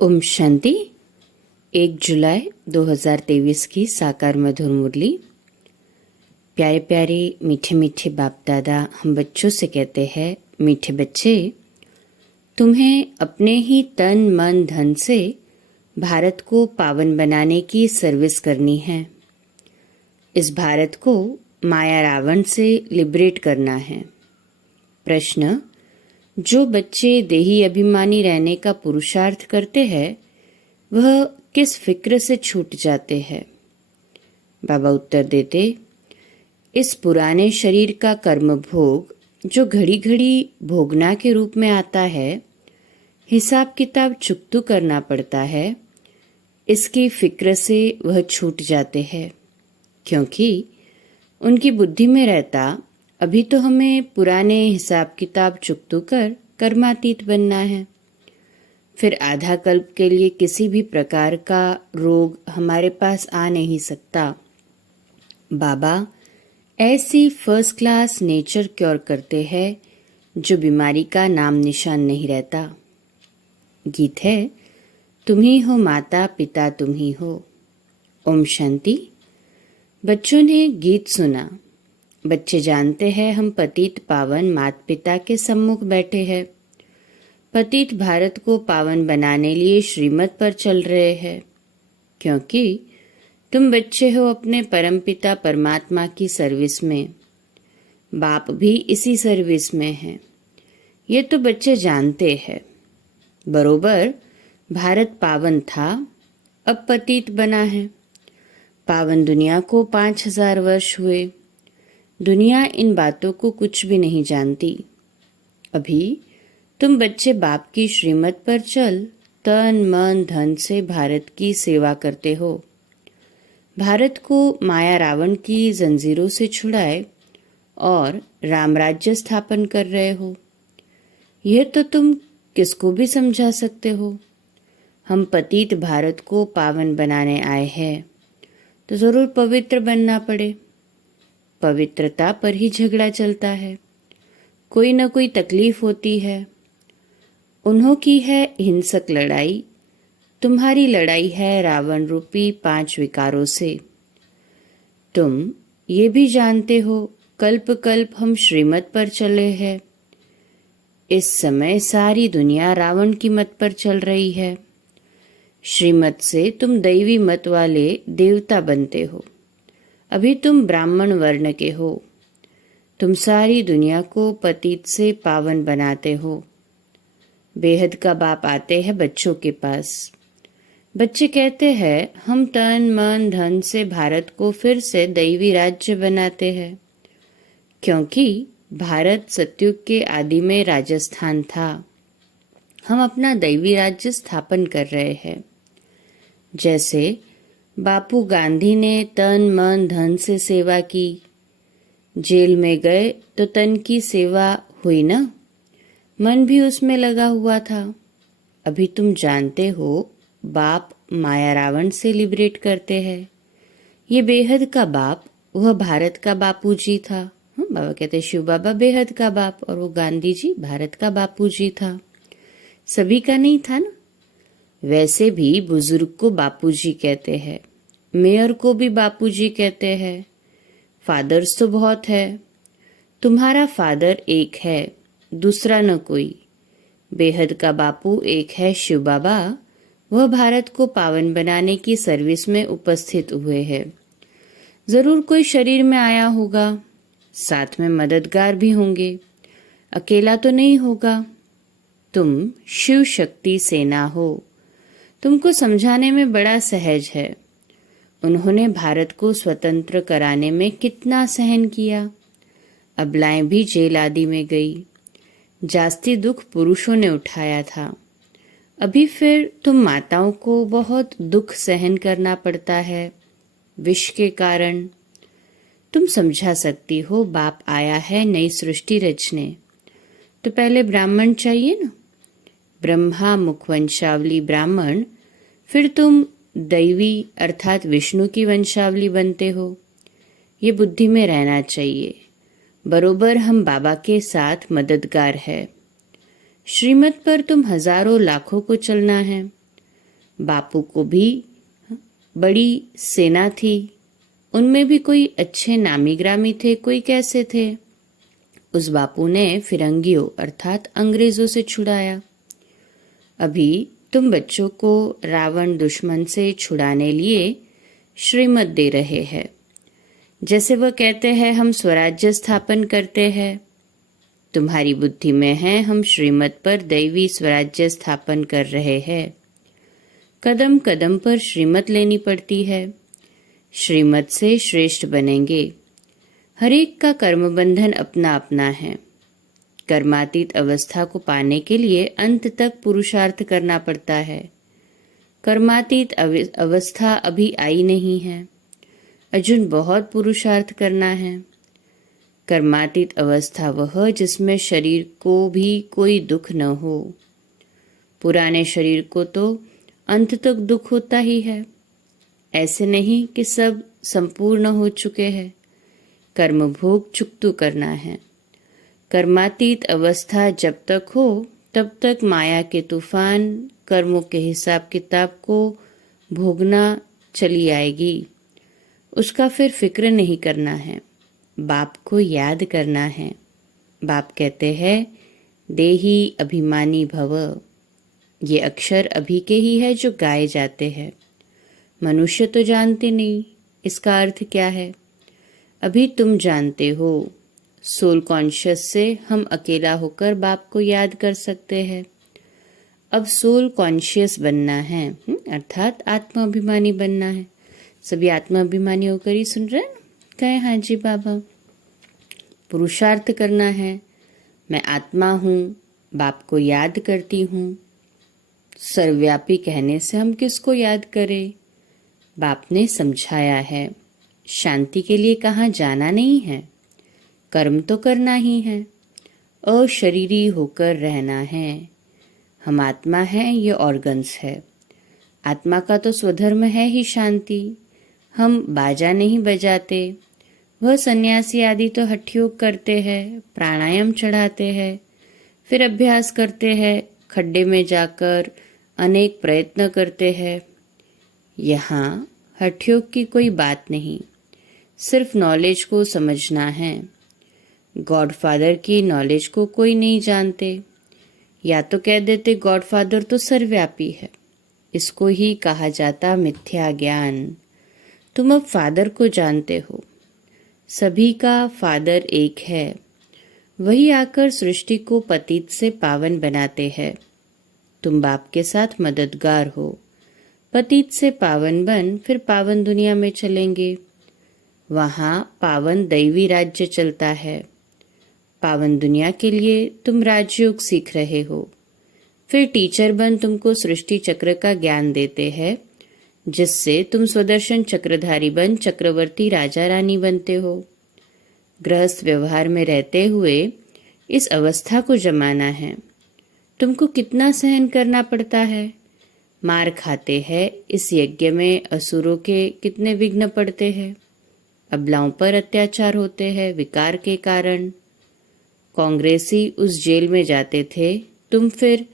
ओम शांति। 1 जुलाई 2023 की साकार मधुर मुरली। प्यारे प्यारे मीठे मीठे बाप दादा हम बच्चों से कहते हैं, मीठे बच्चे, तुम्हें अपने ही तन मन धन से भारत को पावन बनाने की सर्विस करनी है। इस भारत को माया रावण से लिबरेट करना है। प्रश्न: जो बच्चे देही अभिमानी रहने का पुरुषार्थ करते हैं वह किस फिक्र से छूट जाते हैं? बाबा उत्तर देते, इस पुराने शरीर का कर्म भोग जो घड़ी घड़ी भोगना के रूप में आता है, हिसाब किताब चुकतू करना पड़ता है, इसकी फिक्र से वह छूट जाते हैं, क्योंकि उनकी बुद्धि में रहता अभी तो हमें पुराने हिसाब किताब चुकतू कर कर्मातीत बनना है। फिर आधा कल्प के लिए किसी भी प्रकार का रोग हमारे पास आ नहीं सकता। बाबा ऐसी फर्स्ट क्लास नेचर क्योर करते हैं जो बीमारी का नाम निशान नहीं रहता। गीत है, तुम ही हो माता पिता तुम ही हो। ओम शांति। बच्चों ने गीत सुना। बच्चे जानते हैं हम पतित पावन माता पिता के सम्मुख बैठे हैं। पतित भारत को पावन बनाने लिए श्रीमत पर चल रहे हैं, क्योंकि तुम बच्चे हो अपने परम पिता परमात्मा की सर्विस में। बाप भी इसी सर्विस में है। ये तो बच्चे जानते हैं। बरोबर भारत पावन था, अब पतित बना है। पावन दुनिया को 5000 वर्ष हुए। दुनिया इन बातों को कुछ भी नहीं जानती। अभी तुम बच्चे बाप की श्रीमत पर चल तन मन धन से भारत की सेवा करते हो। भारत को माया रावण की जंजीरों से छुड़ाए और रामराज्य स्थापन कर रहे हो। यह तो तुम किसको भी समझा सकते हो। हम पतित भारत को पावन बनाने आए हैं, तो जरूर पवित्र बनना पड़े। पवित्रता पर ही झगड़ा चलता है। कोई न कोई तकलीफ होती है। उन्हों की है हिंसक लड़ाई, तुम्हारी लड़ाई है रावण रूपी 5 विकारों से। तुम ये भी जानते हो कल्प कल्प हम श्रीमत पर चले हैं। इस समय सारी दुनिया रावण की मत पर चल रही है। श्रीमत से तुम दैवी मत वाले देवता बनते हो। अभी तुम ब्राह्मण वर्ण के हो। तुम सारी दुनिया को पतित से पावन बनाते हो। बेहद का बाप आते हैं बच्चों के पास। बच्चे कहते हैं हम तन मन धन से भारत को फिर से दैवी राज्य बनाते हैं, क्योंकि भारत सतयुग के आदि में राजस्थान था। हम अपना दैवी राज्य स्थापन कर रहे हैं। जैसे बापू गांधी ने तन मन धन से सेवा की। जेल में गए तो तन की सेवा हुई ना, मन भी उसमें लगा हुआ था। अभी तुम जानते हो बाप माया रावण से लिबरेट करते हैं। ये बेहद का बाप वह भारत का बापू जी था। बाबा कहते शिव बाबा बेहद का बाप और वो गांधी जी भारत का बापू जी था। सभी का नहीं था ना। वैसे भी बुजुर्ग को बापूजी कहते हैं, मेयर को भी बापूजी कहते हैं। फादर्स तो बहुत है। तुम्हारा फादर एक है, दूसरा न कोई। बेहद का बापू एक है शिव बाबा। वह भारत को पावन बनाने की सर्विस में उपस्थित हुए हैं। जरूर कोई शरीर में आया होगा, साथ में मददगार भी होंगे। अकेला तो नहीं होगा। तुम शिव शक्ति सेना हो। तुमको समझाने में बड़ा सहज है। उन्होंने भारत को स्वतंत्र कराने में कितना सहन किया। अबलाएं भी जेल आदि में गई। जास्ती दुख पुरुषों ने उठाया था। अभी फिर तुम माताओं को बहुत दुख सहन करना पड़ता है विष के कारण। तुम समझा सकती हो बाप आया है नई सृष्टि रचने, तो पहले ब्राह्मण चाहिए ना। ब्रह्मा मुखवंशावली ब्राह्मण, फिर तुम दैवी अर्थात विष्णु की वंशावली बनते हो। ये बुद्धि में रहना चाहिए। बरोबर हम बाबा के साथ मददगार है। श्रीमत पर तुम हजारों लाखों को चलना है। बापू को भी बड़ी सेना थी, उनमें भी कोई अच्छे नामी ग्रामी थे, कोई कैसे थे। उस बापू ने फिरंगियों अर्थात अंग्रेजों से छुड़ाया। अभी तुम बच्चों को रावण दुश्मन से छुड़ाने लिए श्रीमत दे रहे हैं। जैसे वह कहते हैं हम स्वराज्य स्थापन करते हैं, तुम्हारी बुद्धि में है हम श्रीमत पर दैवी स्वराज्य स्थापन कर रहे हैं। कदम कदम पर श्रीमत लेनी पड़ती है, श्रीमत से श्रेष्ठ बनेंगे। हर एक का कर्म बंधन अपना अपना है। कर्मातीत अवस्था को पाने के लिए अंत तक पुरुषार्थ करना पड़ता है। कर्मातीत अवस्था अभी आई नहीं है, अर्जुन बहुत पुरुषार्थ करना है। कर्मातीत अवस्था वह जिसमें शरीर को भी कोई दुख न हो। पुराने शरीर को तो अंत तक दुख होता ही है। ऐसे नहीं कि सब संपूर्ण हो चुके हैं। कर्म भोग चुकतू करना है। कर्मातीत अवस्था जब तक हो तब तक माया के तूफान कर्मों के हिसाब किताब को भोगना चली आएगी। उसका फिर फिक्र नहीं करना है, बाप को याद करना है। बाप कहते हैं देही अभिमानी भव। ये अक्षर अभी के ही है जो गाए जाते हैं। मनुष्य तो जानते नहीं इसका अर्थ क्या है। अभी तुम जानते हो। सोल कॉन्शियस से हम अकेला होकर बाप को याद कर सकते हैं। अब सोल कॉन्शियस बनना है, अर्थात आत्माभिमानी बनना है। सभी आत्माभिमानी होकर ही सुन रहे हैं? कहे हाँ जी बाबा। पुरुषार्थ करना है। मैं आत्मा हूँ, बाप को याद करती हूँ। सर्वव्यापी कहने से हम किसको याद करें? बाप ने समझाया है शांति के लिए कहाँ जाना नहीं है, कर्म तो करना ही है, अशरीरी होकर रहना है। हम आत्मा है, ये ऑर्गन्स है। आत्मा का तो स्वधर्म है ही शांति। हम बाजा नहीं बजाते। वह सन्यासी आदि तो हठ योग करते हैं, प्राणायाम चढ़ाते हैं, फिर अभ्यास करते हैं, खड्डे में जाकर अनेक प्रयत्न करते हैं। यहाँ हठ योग की कोई बात नहीं, सिर्फ नॉलेज को समझना है। गॉडफादर की नॉलेज को कोई नहीं जानते, या तो कह देते गॉडफादर तो सर्वव्यापी है। इसको ही कहा जाता मिथ्या ज्ञान। तुम अब फादर को जानते हो। सभी का फादर एक है। वही आकर सृष्टि को पतित से पावन बनाते हैं। तुम बाप के साथ मददगार हो। पतित से पावन बन फिर पावन दुनिया में चलेंगे। वहाँ पावन दैवी राज्य चलता है। पावन दुनिया के लिए तुम राजयोग सीख रहे हो। फिर टीचर बन तुमको सृष्टि चक्र का ज्ञान देते हैं, जिससे तुम स्वदर्शन चक्रधारी बन चक्रवर्ती राजा रानी बनते हो। गृहस्थ व्यवहार में रहते हुए इस अवस्था को जमाना है। तुमको कितना सहन करना पड़ता है। मार खाते हैं। इस यज्ञ में असुरों के कितने विघ्न पड़ते हैं। अबलाओं पर अत्याचार होते हैं विकार के कारण। कांग्रेसी उस जेल में जाते थे, तुम फिर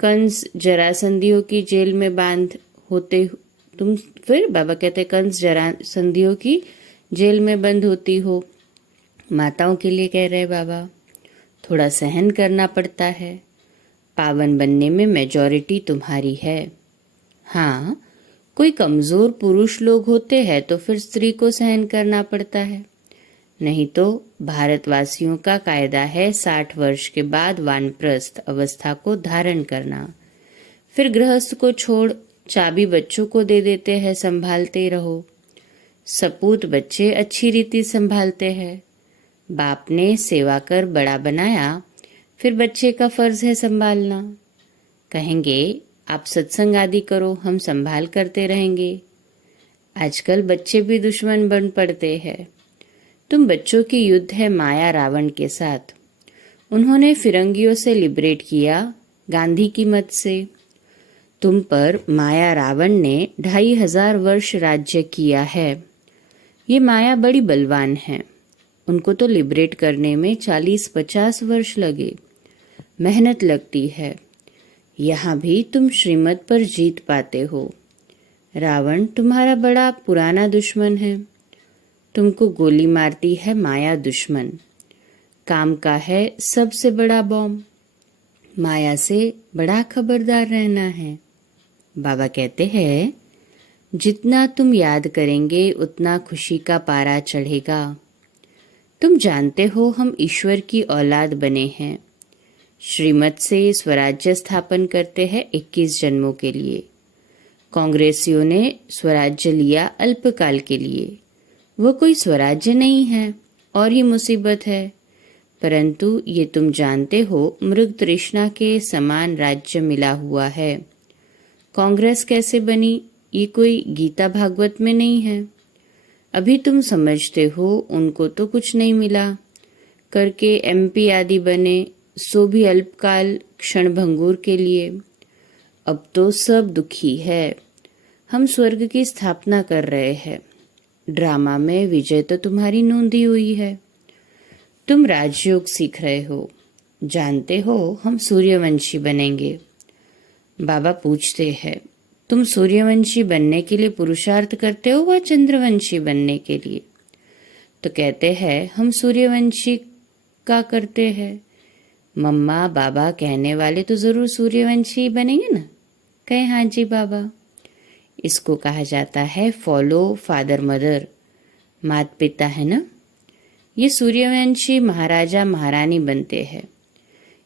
कंस जरासंधियों की जेल में बांध होते। तुम फिर बाबा कहते कंस जरासंधियों की जेल में बंद होती हो। माताओं के लिए कह रहे बाबा, थोड़ा सहन करना पड़ता है। पावन बनने में मेजॉरिटी तुम्हारी है। हाँ, कोई कमजोर पुरुष लोग होते हैं तो फिर स्त्री को सहन करना पड़ता है। नहीं तो भारतवासियों का कायदा है 60 वर्ष के बाद वानप्रस्थ अवस्था को धारण करना। फिर गृहस्थ को छोड़ चाबी बच्चों को दे देते हैं, संभालते रहो। सपूत बच्चे अच्छी रीति संभालते हैं। बाप ने सेवा कर बड़ा बनाया, फिर बच्चे का फर्ज है संभालना। कहेंगे आप सत्संग आदि करो, हम संभाल करते रहेंगे। आजकल बच्चे भी दुश्मन बन पड़ते हैं। तुम बच्चों की युद्ध है माया रावण के साथ। उन्होंने फिरंगियों से लिबरेट किया गांधी की मत से। तुम पर माया रावण ने 2500 वर्ष राज्य किया है। ये माया बड़ी बलवान है। उनको तो लिबरेट करने में 40-50 वर्ष लगे। मेहनत लगती है। यहाँ भी तुम श्रीमत पर जीत पाते हो। रावण तुम्हारा बड़ा पुराना दुश्मन है। तुमको गोली मारती है माया दुश्मन। काम का है सबसे बड़ा बॉम्ब। माया से बड़ा खबरदार रहना है। बाबा कहते हैं, जितना तुम याद करेंगे उतना खुशी का पारा चढ़ेगा। तुम जानते हो हम ईश्वर की औलाद बने हैं। श्रीमत से स्वराज्य स्थापन करते हैं 21 जन्मों के लिए। कांग्रेसियों ने स्वराज्य लिया अल्पकाल के लिए। वो कोई स्वराज्य नहीं है और ही मुसीबत है। परंतु ये तुम जानते हो मृग तृष्णा के समान राज्य मिला हुआ है। कांग्रेस कैसे बनी ये कोई गीता भागवत में नहीं है। अभी तुम समझते हो उनको तो कुछ नहीं मिला। करके एमपी आदि बने, सो भी अल्पकाल क्षणभंगुर के लिए। अब तो सब दुखी है। हम स्वर्ग की स्थापना कर रहे हैं। ड्रामा में विजय तो तुम्हारी नोंदी हुई है। तुम राजयोग सीख रहे हो। जानते हो हम सूर्यवंशी बनेंगे। बाबा पूछते हैं, तुम सूर्यवंशी बनने के लिए पुरुषार्थ करते हो व चंद्रवंशी बनने के लिए? तो कहते हैं हम सूर्यवंशी का करते हैं। मम्मा बाबा कहने वाले तो जरूर सूर्यवंशी बनेंगे ना? कहे हाँ जी बाबा। इसको कहा जाता है फॉलो फादर मदर, माता पिता है ना। ये सूर्यवंशी महाराजा महारानी बनते हैं।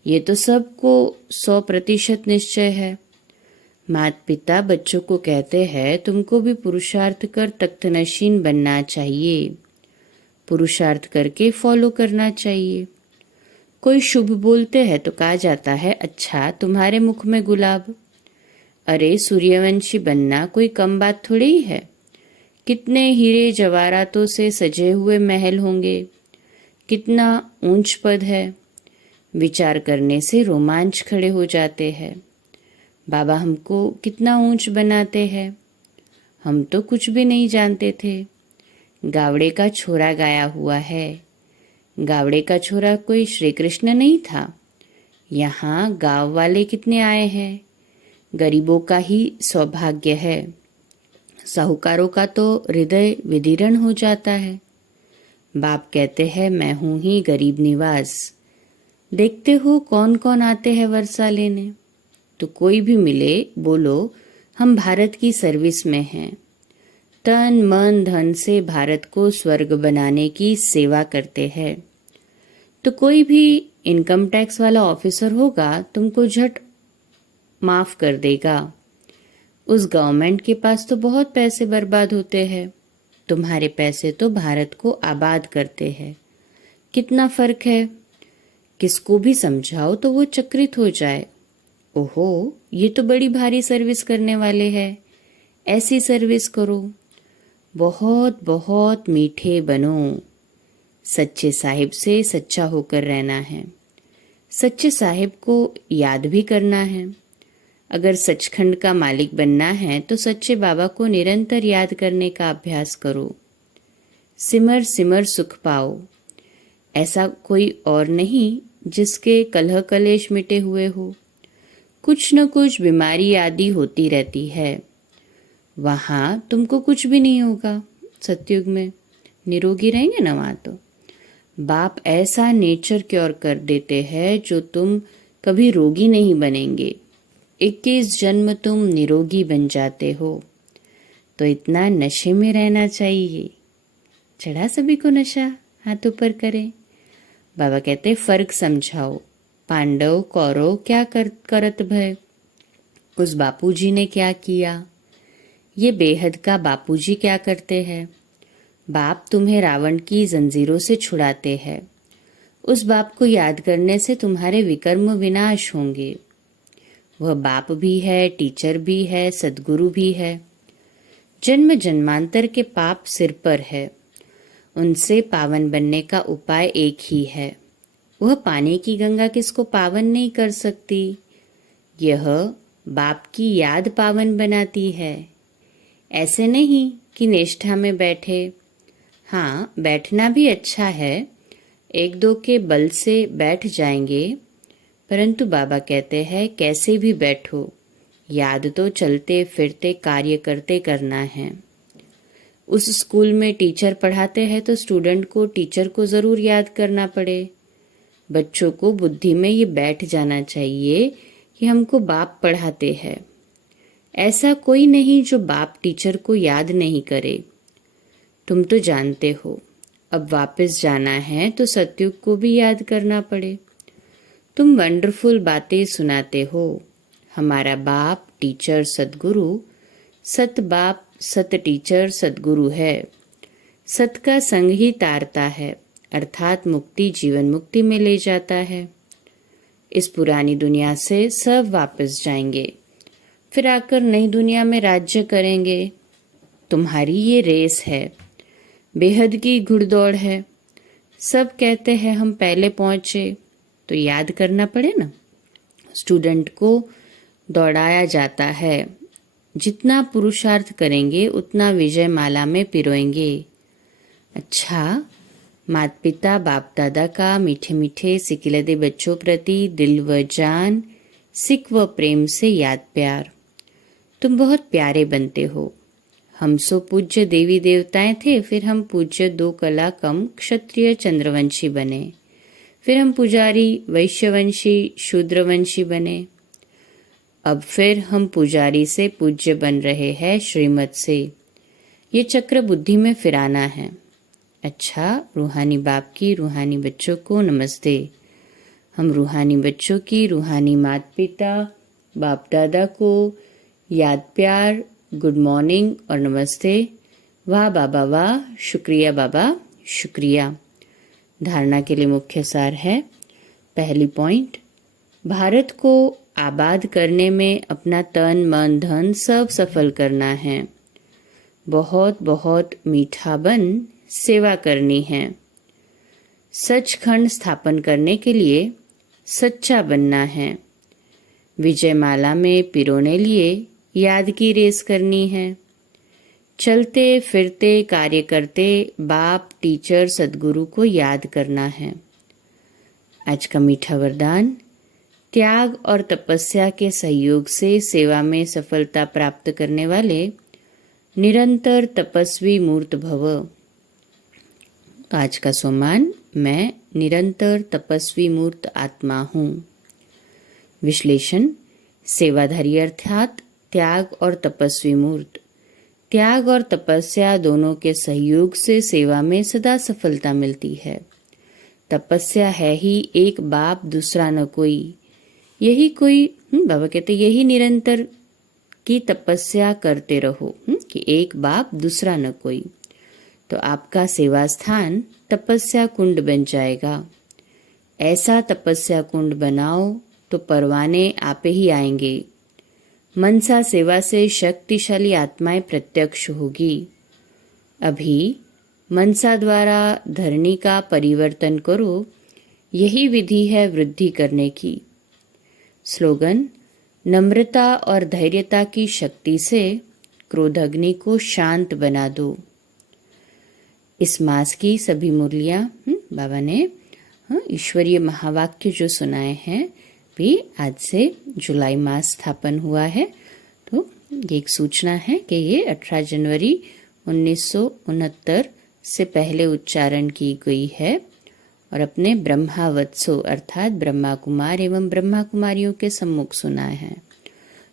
ये तो सबको 100% निश्चय है। माता पिता बच्चों को कहते हैं तुमको भी पुरुषार्थ कर तख्तनशीन बनना चाहिए। पुरुषार्थ करके फॉलो करना चाहिए। कोई शुभ बोलते हैं तो कहा जाता है अच्छा तुम्हारे मुख में गुलाब। अरे सूर्यवंशी बनना कोई कम बात थोड़ी ही है। कितने हीरे जवाहरातों से सजे हुए महल होंगे। कितना ऊंच पद है। विचार करने से रोमांच खड़े हो जाते हैं। बाबा हमको कितना ऊंच बनाते हैं। हम तो कुछ भी नहीं जानते थे। गावड़े का छोरा गाया हुआ है। गावड़े का छोरा कोई श्री कृष्ण नहीं था। यहाँ गांव वाले कितने आए हैं। गरीबों का ही सौभाग्य है। साहूकारों का तो हृदय विदीर्ण हो जाता है। बाप कहते हैं मैं हूं ही गरीब निवास। देखते हो कौन कौन आते हैं वर्षा लेने। तो कोई भी मिले बोलो हम भारत की सर्विस में हैं। तन मन धन से भारत को स्वर्ग बनाने की सेवा करते हैं। तो कोई भी इनकम टैक्स वाला ऑफिसर होगा तुमको झट माफ कर देगा। उस गवर्नमेंट के पास तो बहुत पैसे बर्बाद होते हैं। तुम्हारे पैसे तो भारत को आबाद करते हैं। कितना फर्क है। किसको भी समझाओ तो वो चकित हो जाए। ओहो ये तो बड़ी भारी सर्विस करने वाले हैं। ऐसी सर्विस करो। बहुत बहुत मीठे बनो। सच्चे साहिब से सच्चा होकर रहना है। सच्चे साहिब को याद भी करना है। अगर सचखंड का मालिक बनना है तो सच्चे बाबा को निरंतर याद करने का अभ्यास करो। सिमर सिमर सुख पाओ। ऐसा कोई और नहीं जिसके कलह कलेश मिटे हुए हो। कुछ न कुछ बीमारी आदि होती रहती है। वहाँ तुमको कुछ भी नहीं होगा। सतयुग में निरोगी रहेंगे ना वहाँ तो। बाप ऐसा नेचर क्योर कर देते हैं जो तुम कभी रोगी नहीं बनेंगे। 21 जन्म तुम निरोगी बन जाते हो। तो इतना नशे में रहना चाहिए। चढ़ा सभी को नशा, हाथ ऊपर करें। बाबा कहते फर्क समझाओ। पांडव कौरव क्या करत भय। उस बापूजी ने क्या किया। ये बेहद का बापूजी क्या करते हैं। बाप तुम्हें रावण की जंजीरों से छुड़ाते हैं। उस बाप को याद करने से तुम्हारे विकर्म विनाश होंगे। वह बाप भी है, टीचर भी है, सदगुरु भी है। जन्म जन्मांतर के पाप सिर पर है। उनसे पावन बनने का उपाय एक ही है। वह पानी की गंगा किसको पावन नहीं कर सकती। यह बाप की याद पावन बनाती है। ऐसे नहीं कि निष्ठा में बैठे। हाँ बैठना भी अच्छा है। एक दो के बल से बैठ जाएंगे परंतु बाबा कहते हैं कैसे भी बैठो, याद तो चलते फिरते कार्य करते करना है। उस स्कूल में टीचर पढ़ाते हैं तो स्टूडेंट को टीचर को ज़रूर याद करना पड़े। बच्चों को बुद्धि में ये बैठ जाना चाहिए कि हमको बाप पढ़ाते हैं। ऐसा कोई नहीं जो बाप टीचर को याद नहीं करे। तुम तो जानते हो, अब वापस जाना है तो सतयुग को भी याद करना पड़े। तुम वंडरफुल बातें सुनाते हो। हमारा बाप टीचर सतगुरु, सत बाप सत टीचर सतगुरु है। सत का संग ही तारता है, अर्थात मुक्ति जीवन मुक्ति में ले जाता है। इस पुरानी दुनिया से सब वापस जाएंगे, फिर आकर नई दुनिया में राज्य करेंगे। तुम्हारी ये रेस है, बेहद की घुड़दौड़ है। सब कहते हैं हम पहले पहुंचे, तो याद करना पड़े ना। स्टूडेंट को दौड़ाया जाता है, जितना पुरुषार्थ करेंगे उतना विजय माला में पिरोएंगे। अच्छा, माता पिता बाप दादा का मीठे मीठे सिकिलदे बच्चों प्रति दिल व जान, सिक व प्रेम से याद प्यार। तुम बहुत प्यारे बनते हो। हम सो पूज्य देवी देवताएं थे, फिर हम पूज्य 2 कला कम क्षत्रिय चंद्रवंशी बने, फिर हम पुजारी वैश्यवंशी शूद्रवंशी बने। अब फिर हम पुजारी से पूज्य बन रहे हैं श्रीमत से। ये चक्र बुद्धि में फिराना है। अच्छा, रूहानी बाप की रूहानी बच्चों को नमस्ते। हम रूहानी बच्चों की रूहानी माता पिता बाप दादा को याद प्यार, गुड मॉर्निंग और नमस्ते। वाह बाबा वाह, शुक्रिया बाबा शुक्रिया। धारणा के लिए मुख्य सार है। पहली पॉइंट, भारत को आबाद करने में अपना तन मन धन सब सफल करना है। बहुत बहुत मीठा बन सेवा करनी है। सचखंड स्थापन करने के लिए सच्चा बनना है। विजयमाला में पिरोने लिए याद की रेस करनी है। चलते फिरते कार्य करते बाप टीचर सदगुरु को याद करना है। आज का मीठा वरदान, त्याग और तपस्या के सहयोग से सेवा में सफलता प्राप्त करने वाले निरंतर तपस्वी मूर्त भव। तो आज का सोमान, मैं निरंतर तपस्वी मूर्त आत्मा हूँ। विश्लेषण, सेवाधारी अर्थात त्याग और तपस्वी मूर्त। त्याग और तपस्या दोनों के सहयोग से सेवा में सदा सफलता मिलती है। तपस्या है ही एक बाप दूसरा न कोई। यही कोई बाबा कहते यही निरंतर की तपस्या करते रहो कि एक बाप दूसरा न कोई। तो आपका सेवा स्थान तपस्या कुंड बन जाएगा। ऐसा तपस्या कुंड बनाओ तो परवाने आपे ही आएंगे। मनसा सेवा से शक्तिशाली आत्माएं प्रत्यक्ष होगी। अभी मनसा द्वारा धरणी का परिवर्तन करो, यही विधि है वृद्धि करने की। स्लोगन, नम्रता और धैर्यता की शक्ति से क्रोध अग्नि को शांत बना दो। इस मास की सभी मुरलियां बाबा ने ईश्वरीय महावाक्य जो सुनाए हैं भी आज से जुलाई मास स्थापन हुआ है। तो ये एक सूचना है कि ये 18 जनवरी 1969 से पहले उच्चारण की गई है और अपने ब्रह्मावत्सो अर्थात ब्रह्मा कुमार एवं ब्रह्मा कुमारियों के सम्मुख सुना है।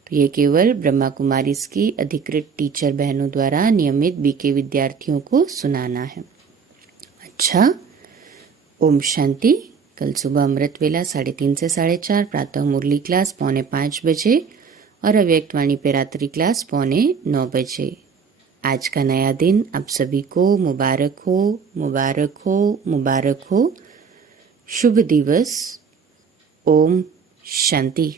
तो ये केवल ब्रह्मा कुमारी की अधिकृत टीचर बहनों द्वारा नियमित बीके विद्यार्थियों को सुनाना है। अच्छा, ओम शांति। कल सुबह अमृत वेला 3:30 से 4:30, प्रातः मुरली क्लास 4:45 बजे और अव्यक्त वाणी पे रात्रि क्लास 8:45 बजे। आज का नया दिन आप सभी को मुबारक हो, मुबारक हो, मुबारक हो। शुभ दिवस। ओम शांति।